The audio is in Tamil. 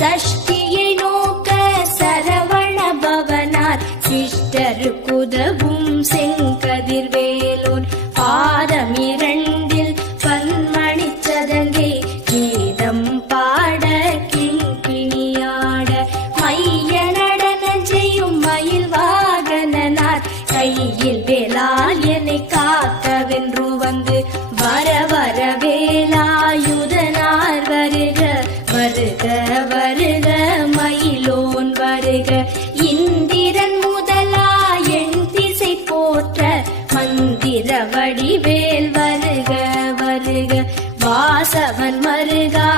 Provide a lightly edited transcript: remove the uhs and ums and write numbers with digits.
சஷ்டியை நோக்க சரவண பவனார் சிஷ்டருக்குதவும் செங்கதிர்வேலோன் பாதமிரண்டில் பன்மணி சதங்கை கீதம் பாட கிண்கிணியாட மைய நடன செய்யும் மயில் வாகனனார் கையில் வேலால் என்னை காக்கவென்று வந்து வர வர வேலாயுதனார் வருக வருக வருக மயிலோன் வருக இந்திரன் முதலா என் திசை போற்ற மந்திர வடிவேல் வருக வருக வாசவன் மருகா